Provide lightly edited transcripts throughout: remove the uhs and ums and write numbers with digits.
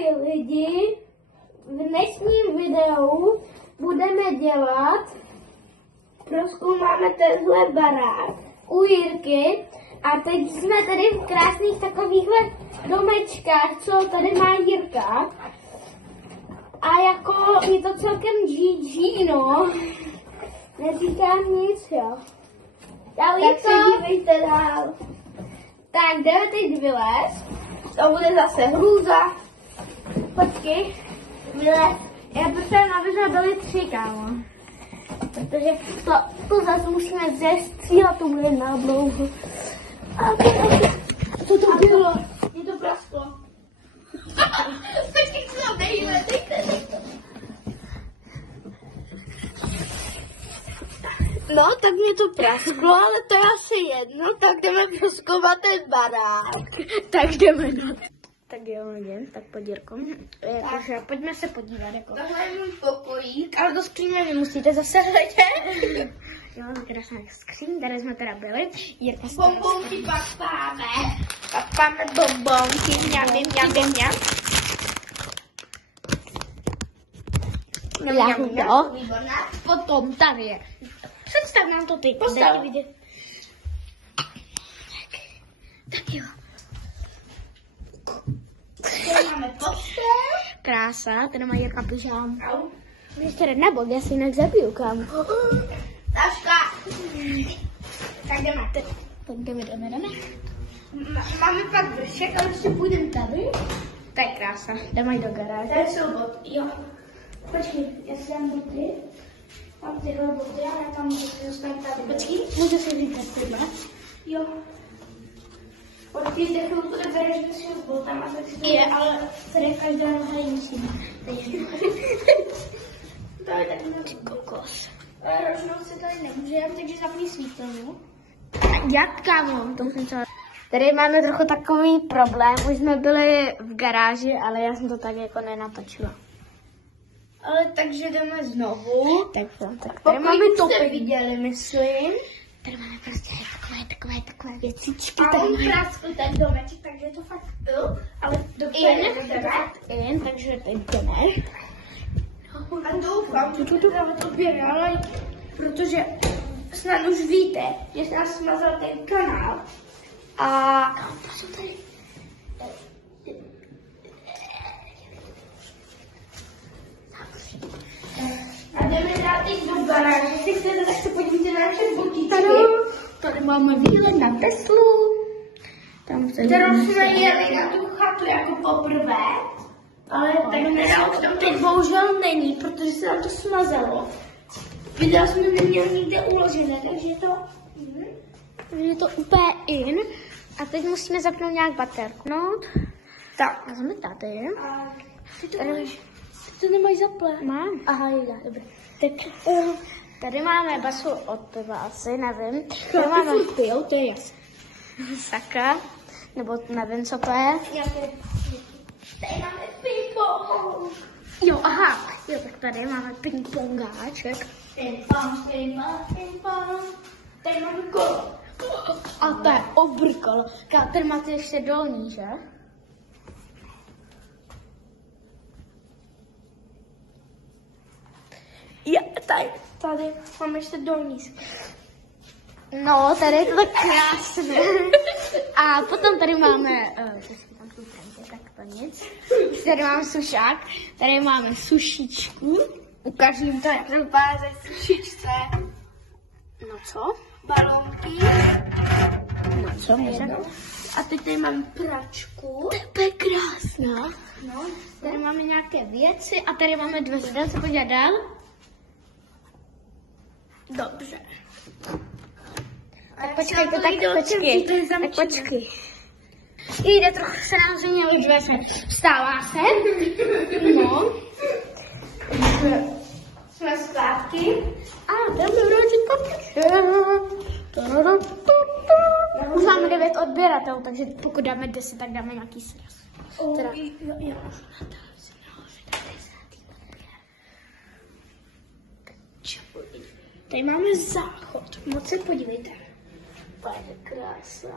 Ahoj lidi, v dnešním videu budeme dělat, prozkoumáme tenhle barák u Jirky a teď jsme tady v krásných takovýchhle domečkách, co tady má Jirka. A jako je to celkem GG, no. Neříkám nic, jo. Tak se dívejte dál. Tak jdeme teď vylez. To bude zase hrůza. Počkej, vylez. Já prostě aby jsme byli 3, kámo. Protože to zase musíme zestřílet, to bude na dlouho. Co to bylo? Je to prasklo. Počkej, co dejme, dejte. No, tak mě to prasklo, ale to je asi jedno, tak jdeme prozkoumat ten barák. Tak jdeme na to. Tak jo, tak pod Jirkou. Takže pojďme se podívat. Jako. Tohle je můj pokojík. Ale do skříně vy musíte zase hledět. Jo, krásná skříň, tady jsme teda byli. Jirka se bombonky papáme. Papáme bombonky, mňam. Výborná. Potom tady je. Představ nám to ty. Postav. Tak jo. Tady máme postel. Krása, tady má Jirka pyžám. Když tady nebo, já si jinak zabiju, kámo. Taška. Tak jdeme. Tak jdeme. Máme pak vršek, ale ještě půjdeme tady. To je krása, jdeme do garáže. Tady jsou boty, jo. Počkej, já si dám boty. Mám tyhle boty, ale já tam boty dostanu tady. Počkej, můžu si říct tyhle? Jo. Počkej, chvilku bereš si s botama, tak si Je, ale tady každá noha je jiná. Tady tak nevím. Kokos. Ale rožnout se tady nemůžeme, takže zapni svítilnu. Jak, kámo? To musím třeba... Tady máme trochu takový problém. Už jsme byli v garáži, ale já jsem to tak jako nenatočila. Ale takže jdeme znovu. Tak tady máme to viděli, myslím. Tady máme prostě takové věcičky. A on praskl ten domeček, takže je to fakt ale in, takže teď jdeme. A doufám, že to běhali, protože snad už víte, že se nás smazal ten kanál. A to jsou tady. A jdeme dát teď do garáže, jestli chcete, tak se podívejte na naše botičky. Tady máme výhled na Teslu. Kterou jsme jeli na tu chatu jako poprvé. Ale tak nedal, tam teď bohužel není, protože se nám to smazalo. Video jsme neměli nikde uložené, takže je to... Takže je to úplně in. A teď musíme zapnout nějak baterku. Tak. A jsme tady. Ty to nemají zaplé. Mám. Aha, jde, dobrý. Tak tady máme basu od piva, asi, nevím. Tady máme pil, to je jasné. Sakra. Nebo nevím, co to je. Tady máme ping-pong. Jo, aha. Jo, tak tady máme ping-pongáček. Ping-pong. Tady máme kolo. A to je obrkolo. Tady máte ještě dolní, že? Je, tady máme ještě dolní. No, tady je to tak krásné. A potom tady máme, tak to nic. Tady máme sušák, tady máme sušičku. Ukážím to, jak to vypadá ze sušičce. No co? Balónky. No co, můžeme? A teď tady máme pračku. To je krásná. No. Tady máme nějaké věci a tady máme dveře. Dá se podívat dál? Dobře. Tak počkej. Jde trochu se nám změnily dveře. Vstává se. No. Jsme zpátky. A jdeme rodit kapuče. Už máme 9 odběratelů, takže pokud dáme 10, tak dáme nějaký sraz. Tady máme záchod. Moc se podívejte. To je krása.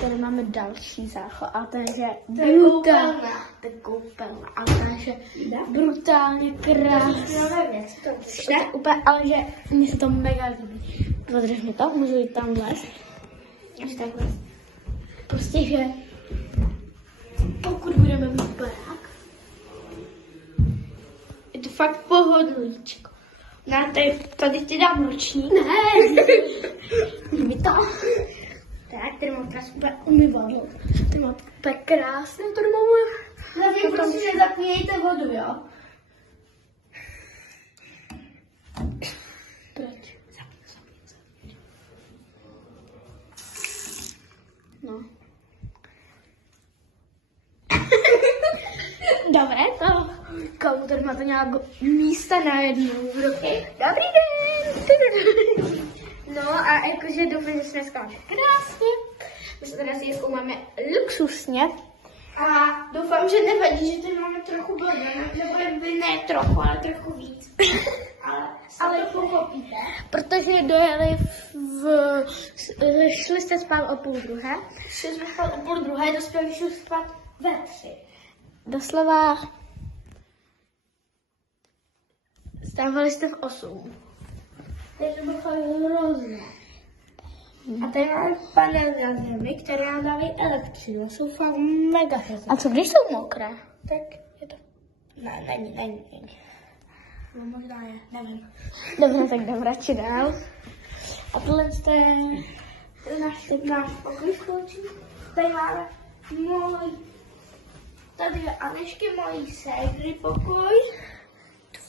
tady máme další záchod, a to je, že To je koupelna. to je koupelna, ale to je, že brutálně krásné. Ne, úplně, ale že mně se to mega líbí. Podrž mi to, můžu jít tam vlézt. Až takhle. Prostě, že pokud budeme mít barák, je to fakt pohodlíčko. No, tady ti dám ročník. Ne, mi to. Tak, tady mám krásný umyvadlo. Tady mám úplně krásné, tady máme. Hlavně prosím nezapíjejte vodu, jo? Proč? No. Dobré, to. Komu tady máte nějak místa na jednu ruky. Dobrý den. No a jakože doufám, že se dneska máte krásně. My se teda s Jirkou máme luxusně. A doufám, že nevadí, že tady máme trochu bordel, nebo jakby ne trochu, ale trochu víc. ale to pochopíte. Protože dojeli šli jste spát o 12:30. Šli jsme spát o 12:30, dospěli šli spát ve 3. Doslova stávali jste v 8. Takže bylo fakt hrozné. A tady máme panely na zemi, které nám dávají elektřinu. Jsou fakt mega hrozné. A co když jsou mokré? Tak je to... Ne, není. No možná je, nevím. Dobře, tak jdem radši dál. A tohle je náš pokoj společný. Tady máme tady je Anešky, mojí ségry pokoj.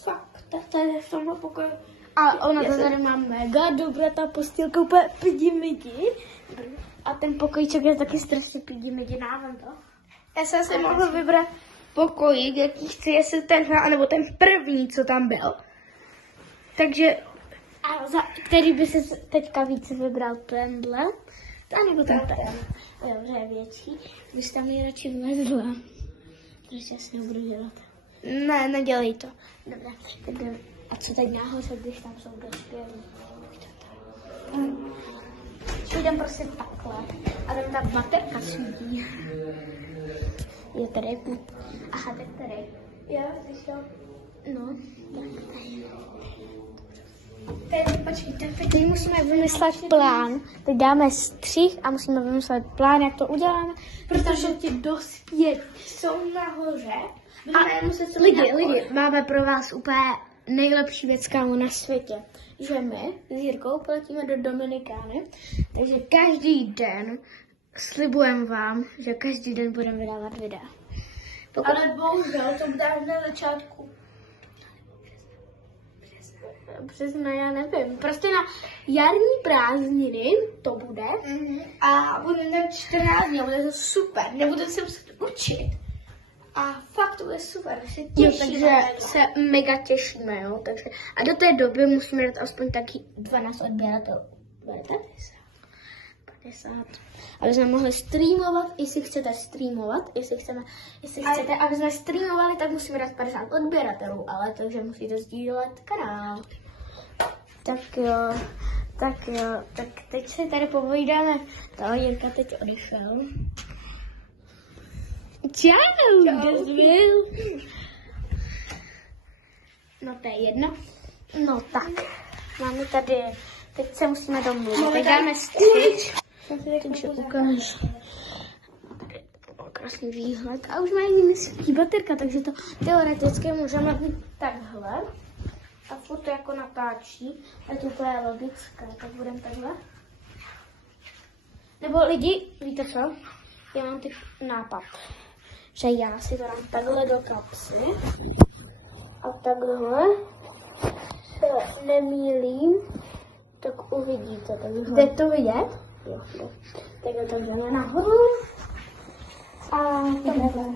Fakt, tady v tomhle pokoji. A ona to tady má mega dobrá, ta postýlka úplně pidi-midi. A ten pokojíček je taky strašně pidi-midi, návem to. Já jsem si mohla vybrat pokojík, jaký chci, jestli tenhle, anebo ten první, co tam byl. Takže, A za který by si teďka víc vybral tenhle? tam nebo ten. Dobře, je větší. Když tam nejradši vlezla. Takže asi nebudu dělat. Ne, nedělej to. Dobré, tak jdem. A co teď nahoře, když tam jsou dospělí? Jdem prostě takhle. A tam ta baterka svítí. Je tady. Aha, tak tady. Jo, jsi to. No, tak tady. Teď počkejte, Teď musíme vymyslet plán. Teď dáme střih a musíme vymyslet plán, jak to uděláme. protože ti dospělí jsou nahoře. A lidi, máme pro vás úplně nejlepší věc, kámo, na světě. Že my s Jirkou poletíme do Dominikány, takže každý den slibujeme vám, že každý den budeme vydávat videa. Ale bohužel to bude až na začátku. Přesně, já nevím. Prostě na jarní prázdniny to bude. A budeme tam 14 dní, bude to super. Nebudeme se muset učit. A fakt to bude super, se Jo, těšíme. takže se mega těšíme, jo. Takže, a do té doby musíme dát aspoň taky 12 odběratelů. 50. Aby jsme mohli streamovat, jestli chcete streamovat, jestli chcete, aby jsme streamovali, tak musíme dát 50 odběratelů, ale takže musíte sdílet kanál. Tak jo, tak teď se tady povídáme. Ta Jirka teď odešel. Čau, kde jsi byl? No to je jedno. No tak, máme tady, teď se musíme domluvit. Teď dáme střič. Takže ukáž. Krásný výhled. A už mají nízký baterka, takže to teoreticky můžeme mít takhle. A furt to jako natáčí. A to je logické, tak budeme takhle. Nebo lidi, víte co? Já mám teď nápad. Že já si to dám takhle do kapsy. A takhle se nemýlím, tak uvidíte. Takže Jde to vidět? jo. Takhle to jdeme nahoru. A takhle.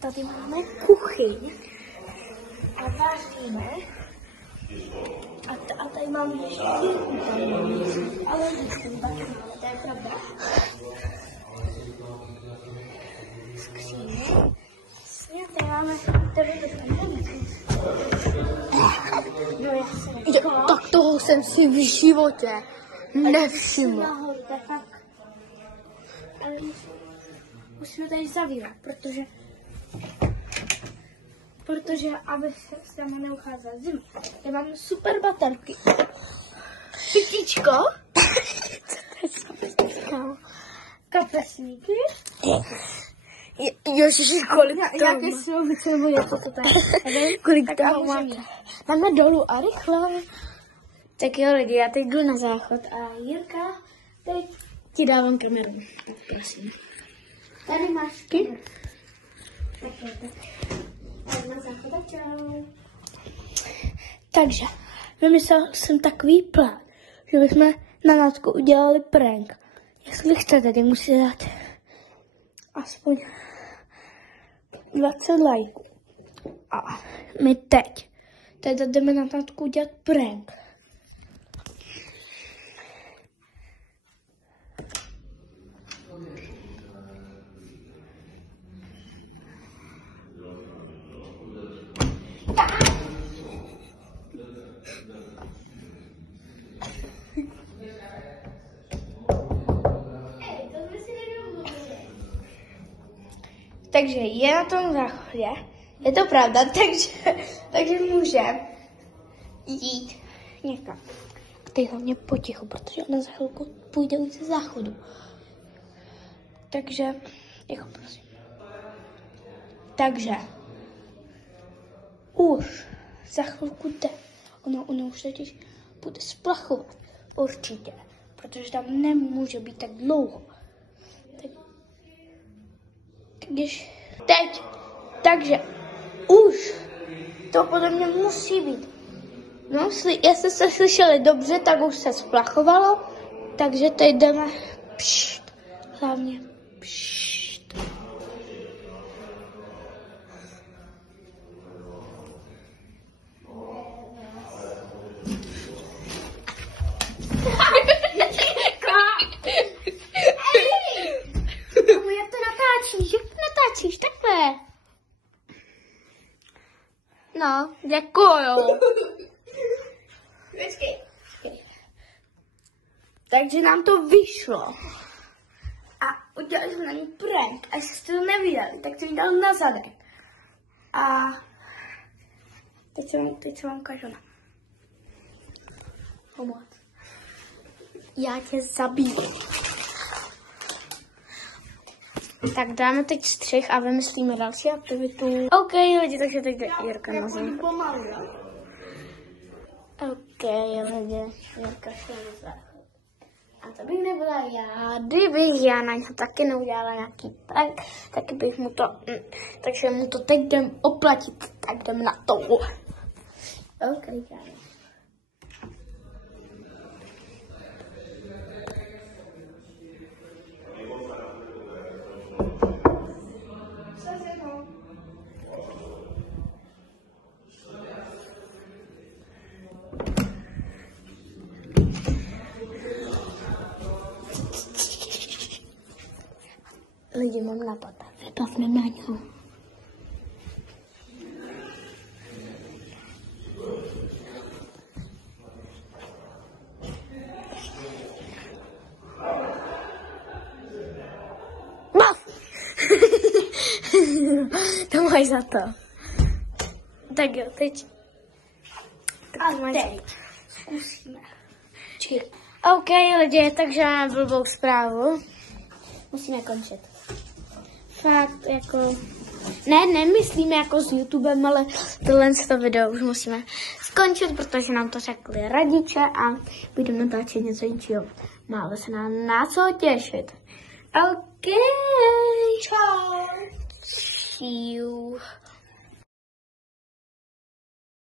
Tady máme kuchyň a vaříme. A tady mám ještě chvílku, ale myslím, taky máme, to je pravda. Skříně. Tady máme, no jasně. Tak toho jsem si v životě nevšiml. Ale musíme tady zavírat, protože aby se tam neucházela zima. Já mám super baterky. Pitíčko. Kapesníky. Ježiši, kolik toho Jaké slovice bude to tady? kolik toho máte? Máme dolů a rychle. Tak jo lidi, já teď jdu na záchod a Jirka, teď ti dávám kameru. Tak prosím. tady máš kameru. Tak jo, tak na záchod a čau. Takže, vymyslel jsem takový plán, že bychom na Natku udělali prank. Jestli chcete, tak musíte dát aspoň 20 lajků. A my teď jdeme na Natku udělat prank. Takže je na tom záchodě, je to pravda, takže můžeme jít někam. A teď hlavně potichu, protože ona za chvilku půjde už ze záchodu. Takže, ticho prosím. Takže, už za chvilku jde. Ona už totiž bude splachovat, určitě, protože tam nemůže být tak dlouho. Teď, takže už to podle mě musí být. No, jestli jste slyšeli dobře, tak už se splachovalo, takže teď jdeme pšt, hlavně pšt. Jak to natáčíš? Jak to natáčíš? Takhle. No, děkuju. Počkej. Takže nám to vyšlo. A udělali jsme na ní prank. A jestli jste to neviděli, tak to mi dal na zadek. A teď se vám ukážu na. Pomoc. Já tě zabiju. Tak dáme teď střih a vymyslíme další aktivitu. OK, lidi, takže teď jde Jirka na zem. OK, lidi, Jirka šla na záchod. A to bych nebyla já, kdybych já na něho taky neudělala nějaký prank, taky bych mu to, takže mu to teď jdem oplatit, tak jdem na to. OK, kámo. Lidi, mám napad. Vybavme na něho. Bav! To máš za to. Tak jo, teď. A teď zkusíme. OK, lidi, takže máme blbou zprávu. Musíme končit. Fakt, jako, Ne, nemyslíme jako s YouTubem, ale tohle video už musíme skončit, protože nám to řekli rodiče a budeme natáčet něco jiného. Málo se nám na co těšit. OK. Čau. See